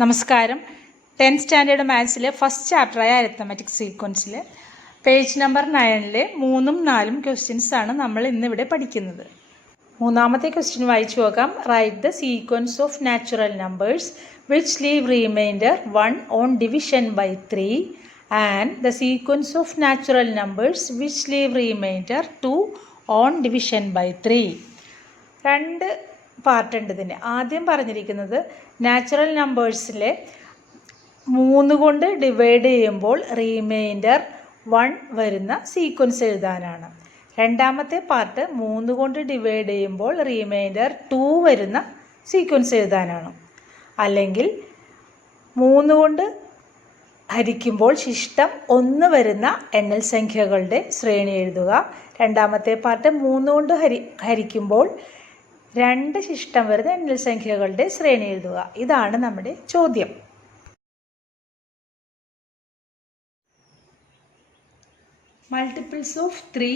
നമസ്കാരം. 10th standard മാത്സിലെ first ചാപ്റ്ററായ അരിത്തമെറ്റിക് സീക്വൻസിൽ പേജ് നമ്പർ 9 3ഉം 4ഉം ക്വസ്റ്റ്യൻസ് ആണ് നമ്മൾ ഇന്നിവിടെ പഠിക്കുന്നത്. മൂന്നാമത്തെ ക്വസ്റ്റ്യൻ വായിച്ചു നോക്കാം. Write the sequence of natural numbers which leave remainder 1 on division by 3 and the sequence of natural numbers which leave remainder 2 on division by 3. രണ്ട് പാർട്ടുണ്ട് ഇതിന്. ആദ്യം പറഞ്ഞിരിക്കുന്നത് നാച്ചുറൽ നമ്പേഴ്സിലെ 3 കൊണ്ട് ഡിവൈഡ് ചെയ്യുമ്പോൾ റിമൈൻഡർ 1 വരുന്ന സീക്വൻസ് എഴുതാനാണ്. രണ്ടാമത്തെ പാർട്ട് 3 കൊണ്ട് ഡിവൈഡ് ചെയ്യുമ്പോൾ റിമൈൻഡർ 2 വരുന്ന സീക്വൻസ് എഴുതാനാണ്. അല്ലെങ്കിൽ 3 കൊണ്ട് ഹരിക്കുമ്പോൾ ശിഷ്ടം 1 വരുന്ന എണ്ണൽ സംഖ്യകളുടെ ശ്രേണി എഴുതുക. രണ്ടാമത്തെ പാർട്ട് 3 കൊണ്ട് ഹരിക്കുമ്പോൾ 2 ശിഷ്ടം വരുന്ന എണ്ണൽ സംഖ്യകളുടെ ശ്രേണി എഴുതുക. ഇതാണ് നമ്മുടെ ചോദ്യം. മൾട്ടിപ്പിൾസ് ഓഫ് 3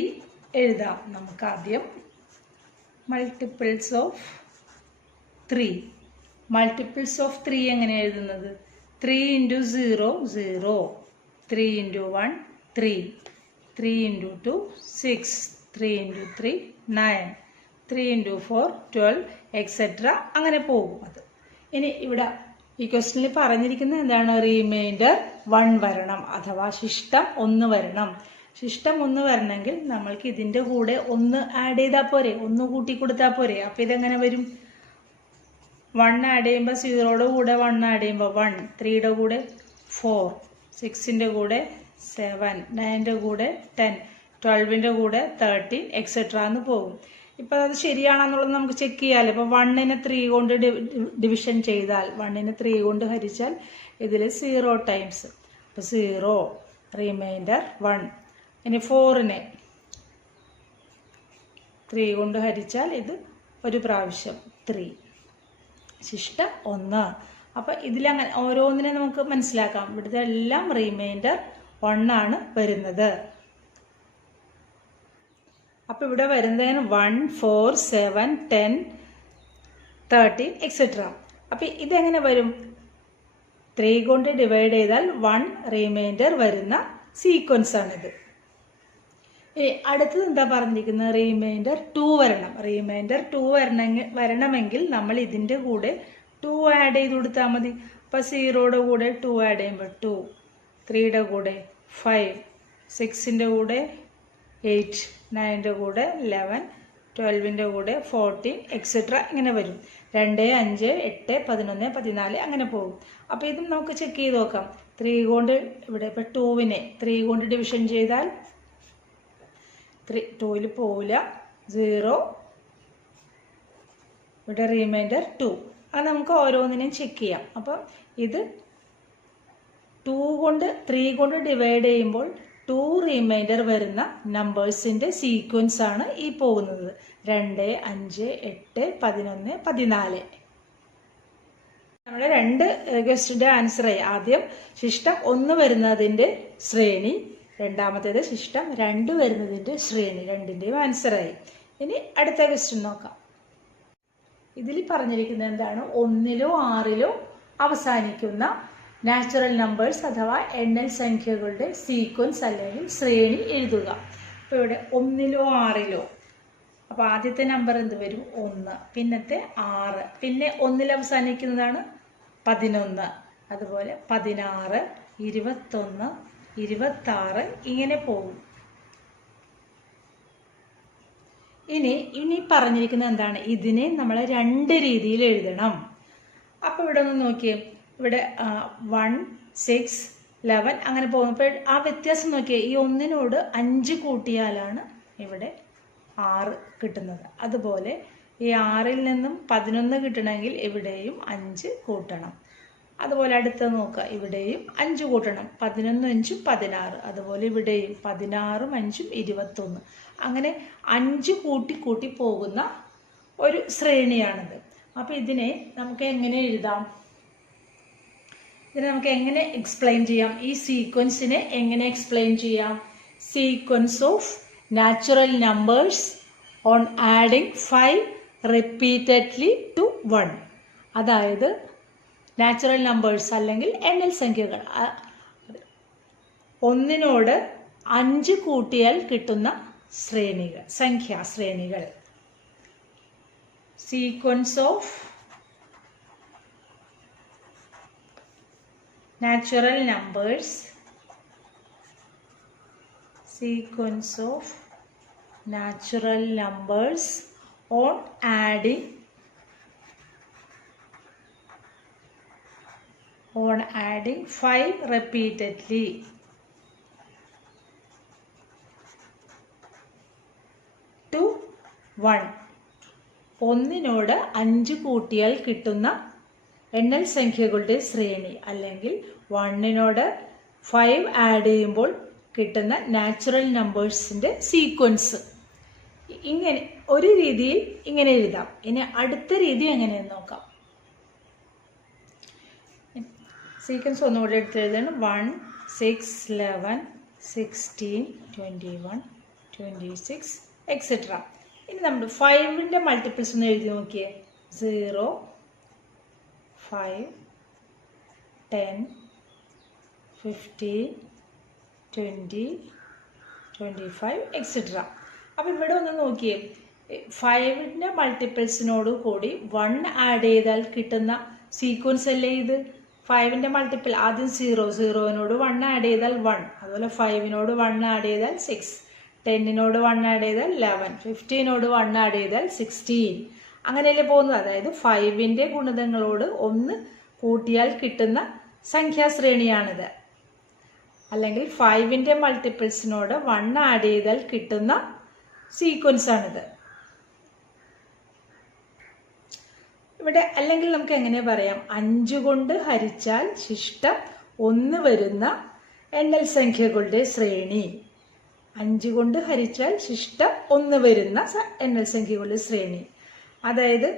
എഴുതാം. നമുക്ക് ആദ്യം മൾട്ടിപ്പിൾസ് ഓഫ് 3. മൾട്ടിപ്പിൾസ് ഓഫ് 3 എങ്ങനെ എഴുതുന്നത്? 3 × 0 0, 3 × 1 3, 3 × 2 6, 3 × 3 9, 3 × 4 12 എക്സെട്ര അങ്ങനെ പോകും. അത് ഇനി ഇവിടെ ഈ ക്വസ്റ്റ്യനിൽ പറഞ്ഞിരിക്കുന്നത് എന്താണ്? റിമൈൻഡർ 1 വരണം, അഥവാ ശിഷ്ടം 1 വരണം. ശിഷ്ടം 1 വരണമെങ്കിൽ നമ്മൾക്ക് ഇതിൻ്റെ കൂടെ 1 ആഡ് ചെയ്താൽ പോരെ, 1 കൂട്ടി കൊടുത്താൽ പോരെ. അപ്പോൾ ഇതെങ്ങനെ വരും? 1 ആഡ് ചെയ്യുമ്പോൾ 0യുടെ കൂടെ 1 ആഡ് ചെയ്യുമ്പോൾ 1, 3യുടെ കൂടെ 4, 6ൻ്റെ കൂടെ 7, 9ൻ്റെ കൂടെ 10, 12ൻ്റെ കൂടെ 13 എക്സെട്ര എന്ന് പോകും. ഇപ്പോൾ അത് ശരിയാണെന്നുള്ളത് നമുക്ക് ചെക്ക് ചെയ്യാമല്ലോ. ഇപ്പോൾ 1നെ 3 കൊണ്ട് ഡിവിഷൻ ചെയ്താൽ, 1നെ 3 കൊണ്ട് ഹരിച്ചാൽ ഇതിൽ 0 ടൈംസ്, അപ്പോൾ 0 റിമൈൻഡർ 1. ഇനി 4നെ 3 കൊണ്ട് ഹരിച്ചാൽ ഇത് ഒരു പ്രാവശ്യം 3, ശിഷ്ടം 1. അപ്പോൾ ഇതിലങ്ങനെ ഓരോന്നിനെ നമുക്ക് മനസ്സിലാക്കാം. ഇവിടുത്തെ എല്ലാം റിമൈൻഡർ 1 ആണ് വരുന്നത്. അപ്പോൾ ഇവിടെ വരുന്നതിന് 1 4 7 10 13 എക്സെട്ര. അപ്പോൾ ഇതെങ്ങനെ വരും? 3 കൊണ്ട് ഡിവൈഡ് ചെയ്താൽ 1 റിമൈൻഡർ വരുന്ന സീക്വൻസ് ആണിത്. ഇനി അടുത്തത് എന്താ പറഞ്ഞിരിക്കുന്നത്? റിമൈൻഡർ 2 വരണം. റിമൈൻഡർ 2 വരണമെങ്കിൽ നമ്മൾ ഇതിൻ്റെ കൂടെ 2 ആഡ് ചെയ്ത് കൊടുത്താൽ മതി. അപ്പോൾ 0യുടെ കൂടെ 2 ആഡ് ചെയ്യുമ്പോൾ 2, 3യുടെ കൂടെ 5, 6ൻ്റെ കൂടെ 8, 9ൻ്റെ കൂടെ 11, 12ൻ്റെ കൂടെ 14 എക്സെട്ര ഇങ്ങനെ വരും. 2 5 8 11 14 അങ്ങനെ പോകും. അപ്പോൾ ഇതും നമുക്ക് ചെക്ക് ചെയ്ത് നോക്കാം. 3 കൊണ്ട് ഇവിടെ ഇപ്പോൾ 2നെ 3 കൊണ്ട് ഡിവിഷൻ ചെയ്താൽ 2ൽ പോവില്ല, 0, ഇവിടെ റിമൈൻഡർ 2. അത് നമുക്ക് ഓരോന്നിനെയും ചെക്ക് ചെയ്യാം. അപ്പോൾ ഇത് 3 കൊണ്ട് ഡിവൈഡ് ചെയ്യുമ്പോൾ 2 റിമൈൻഡർ വരുന്ന നമ്പേഴ്സിൻ്റെ സീക്വൻസ് ആണ് ഈ പോകുന്നത്. 2 5 8 11 14. നമ്മുടെ 2 ക്വസ്റ്റ്യൻ്റെ ആൻസറായി. ആദ്യം ശിഷ്ടം 1 വരുന്നതിൻ്റെ ശ്രേണി, രണ്ടാമത്തേത് ശിഷ്ടം 2 വരുന്നതിൻ്റെ ശ്രേണി. രണ്ടിൻ്റെയും ആൻസറായി. ഇനി അടുത്ത ക്വസ്റ്റ്യൻ നോക്കാം. ഇതിൽ പറഞ്ഞിരിക്കുന്നത് എന്താണ്? 1ലോ 6ലോ അവസാനിക്കുന്ന നാച്ചുറൽ നമ്പേഴ്സ് അഥവാ എണ്ണൽ സംഖ്യകളുടെ സീക്വൻസ് അല്ലെങ്കിൽ ശ്രേണി എഴുതുക. അപ്പോൾ ഇവിടെ 1ലോ 6ലോ, അപ്പോൾ ആദ്യത്തെ നമ്പർ എന്ത് വരും? 1, പിന്നത്തെ 6, പിന്നെ 1ൽ അവസാനിക്കുന്നതാണ് 11, അതുപോലെ 16, 21, 26 ഇങ്ങനെ പോകും. ഇനി പറഞ്ഞിരിക്കുന്നത് എന്താണ്? ഇതിനെ നമ്മൾ 2 രീതിയിൽ എഴുതണം. അപ്പോൾ ഇവിടെ ഒന്ന് നോക്കിയേ. ഇവിടെ 1 6 11 അങ്ങനെ പോകുമ്പോൾ ആ വ്യത്യാസം നോക്കിയേ. ഈ 1നോട് 5 കൂട്ടിയാലാണ് ഇവിടെ 6 കിട്ടുന്നത്. അതുപോലെ ഈ 6ൽ നിന്നും 11 കിട്ടണമെങ്കിൽ ഇവിടെയും 5 കൂട്ടണം. അതുപോലെ അടുത്തത് നോക്കുക. ഇവിടെയും 5 കൂട്ടണം. 11 5 16. അതുപോലെ ഇവിടെയും 16 5 21. അങ്ങനെ 5 കൂട്ടി പോകുന്ന ഒരു ശ്രേണിയാണിത്. അപ്പോൾ ഇതിനെ നമുക്ക് എങ്ങനെ എഴുതാം? ഇതിനെ നമുക്ക് എങ്ങനെ എക്സ്പ്ലെയിൻ ചെയ്യാം? ഈ സീക്വൻസിനെ എങ്ങനെ എക്സ്പ്ലെയിൻ ചെയ്യാം? Sequence of natural numbers on adding 5 repeatedly to 1. അതായത് നാച്ചുറൽ നമ്പേഴ്സ് അല്ലെങ്കിൽ എണ്ണൽ സംഖ്യകൾ. 1 5 കൂട്ടിയാൽ കിട്ടുന്ന സംഖ്യാശ്രേണികൾ. Sequence of natural numbers, sequence of natural numbers on adding 5 repeatedly. To 1. 1 5 കൂട്ടിയാൽ കിട്ടുന്ന എണ്ണൽ സംഖ്യകളുടെ ശ്രേണി അല്ലെങ്കിൽ 1 5 ആഡ് ചെയ്യുമ്പോൾ കിട്ടുന്ന നാച്ചുറൽ നമ്പേഴ്സിൻ്റെ സീക്വൻസ്. ഇങ്ങനെ ഒരു രീതിയിൽ ഇങ്ങനെ എഴുതാം. ഇനി അടുത്ത രീതി എങ്ങനെയെന്ന് നോക്കാം. സീക്വൻസ് ഒന്നുകൂടെ എടുത്ത് എഴുതണം. 1 6 11 16 21 26 എക്സെട്ര. ഇനി നമ്മൾ 5ൻ്റെ മൾട്ടിപ്പിൾസ് ഒന്ന് എഴുതി നോക്കിയേ. 0 5 10 15 20 25 എക്സെട്ര. അപ്പോൾ ഇവിടെ ഒന്ന് നോക്കിയേ. 5ൻ്റെ മൾട്ടിപ്പിൾസിനോട് കൂടി 1 ആഡ് ചെയ്താൽ കിട്ടുന്ന സീക്വൻസ് അല്ലേ ഇത്. 5ൻ്റെ മൾട്ടിപ്പിൾ ആദ്യം 0 1 ആഡ് ചെയ്താൽ 1, അതുപോലെ 5 1 ആഡ് ചെയ്താൽ 6, 10 1 ആഡ് ചെയ്താൽ 11, 15 1 ആഡ് ചെയ്താൽ 16. അങ്ങനെയല്ലേ പോകുന്നത്. അതായത് 5ൻ്റെ ഗുണിതങ്ങളോട് 1 കൂട്ടിയാൽ കിട്ടുന്ന സംഖ്യാശ്രേണിയാണിത്. അല്ലെങ്കിൽ 5ൻ്റെ മൾട്ടിപ്പിൾസിനോട് 1 ആഡ് ചെയ്താൽ കിട്ടുന്ന സീക്വൻസ് ആണിത്. ഇവിടെ അല്ലെങ്കിൽ നമുക്ക് എങ്ങനെ പറയാം, 5 കൊണ്ട് ഹരിച്ചാൽ ശിഷ്ടം 1 വരുന്ന എണ്ണൽ സംഖ്യകളുടെ ശ്രേണി. 5 കൊണ്ട് ഹരിച്ചാൽ ശിഷ്ടം 1 വരുന്ന എണ്ണൽ സംഖ്യകളുടെ ശ്രേണി. അതായത്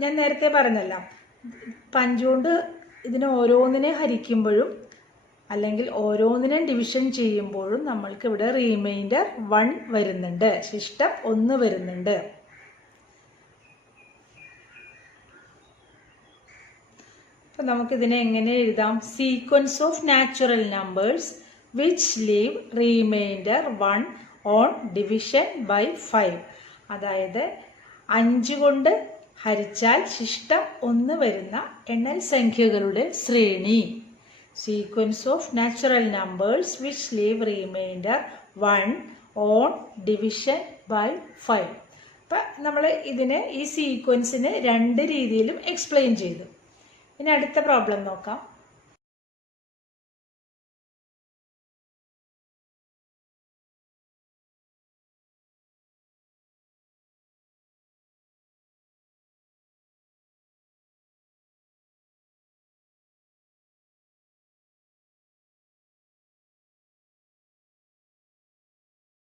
ഞാൻ നേരത്തെ പറഞ്ഞല്ല, 5 കൊണ്ട് ഇതിനെ ഓരോന്നിനെ ഹരിക്കുമ്പോഴും അല്ലെങ്കിൽ ഓരോന്നിനെ ഡിവിഷൻ ചെയ്യുമ്പോഴും നമ്മൾക്ക് ഇവിടെ റിമൈൻഡർ 1 വരുന്നുണ്ട്, ശിഷ്ടം 1 വരുന്നുണ്ട്. അപ്പം നമുക്കിതിനെ എങ്ങനെ എഴുതാം? Sequence of natural numbers which leave remainder 1 on division by 5. അതായത് 5 കൊണ്ട് ഹരിച്ചാൽ ശിഷ്ടം 1 വരുന്ന എണ്ണൽ സംഖ്യകളുടെ ശ്രേണി. Sequence of natural numbers which leave remainder 1 on division by 5. അപ്പം നമ്മൾ ഈ സീക്വൻസിനെ 2 രീതിയിലും എക്സ്പ്ലെയിൻ ചെയ്തു. ഇനി അടുത്ത പ്രോബ്ലം നോക്കാം.